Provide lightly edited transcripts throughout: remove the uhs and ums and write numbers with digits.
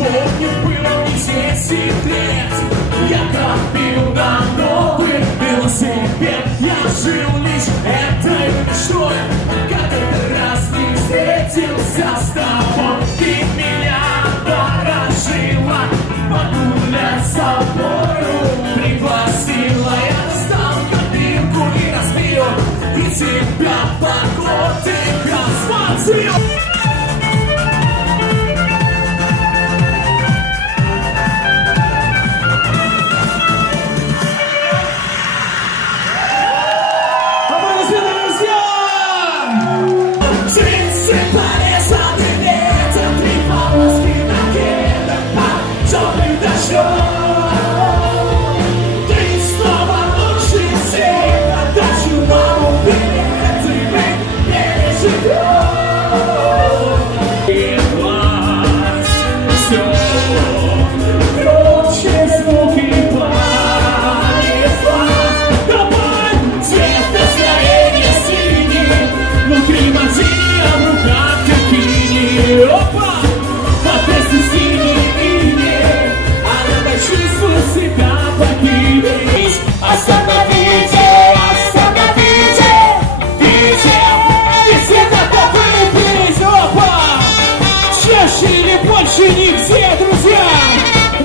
Помню, было не 10 лет. Я топил на новый велосипед. Я жил лишь этой мечтой. Как-то раз не встретился с тобой. Ты меня поражила, погулять с собою пригласила. Я достал копилку и разбил, и тебя по котикам смотрел. Нигде, друзья!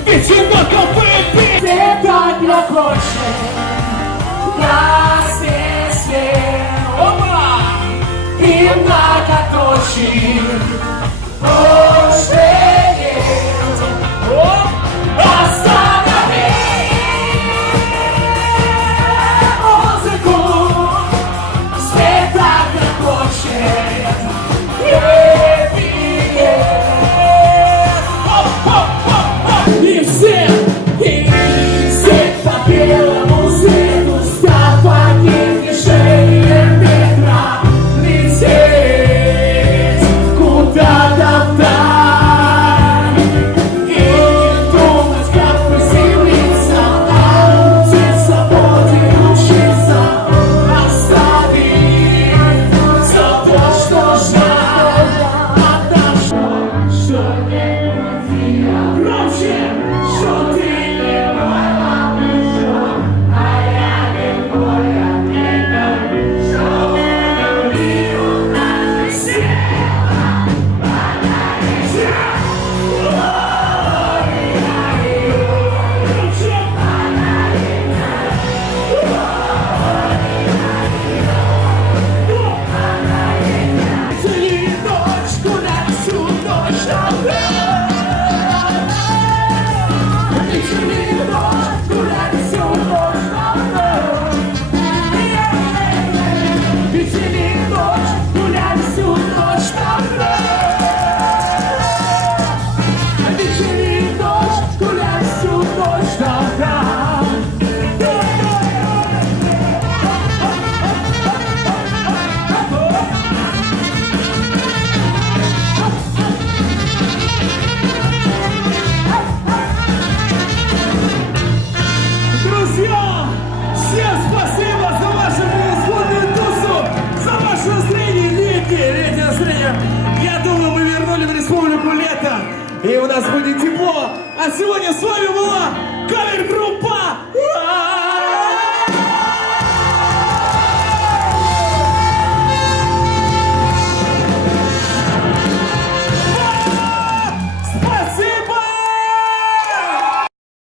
Ведь много выпить! Ты так не хочешь, красный свет, опа! И многоточие, больше нет. Останови музыку, свет так не хочет, и все по белому свету стал одним движением ветра лететь куда-то вдаль и не думать, как приземлиться, а учить свободе, учиться оставить все то, что жаль, отдам, что не будет громче. Что ты не моя душа, а я не твоя книга, что люби у нас села, она не села. Ночь гулять всю ночь напролёт. Вечерний дождь гулять всю ночь напролёт. Вечерний дождь гулять всю ночь напролёт. Вечерний дождь гулять всю ночь напролёт. Друзья, всем спасибо за вашу преисходную тусу, за ваше настроение, летнее настроение. Я думаю, мы вернули в республику лето, и у нас будет тепло. А сегодня с вами была кавер-группа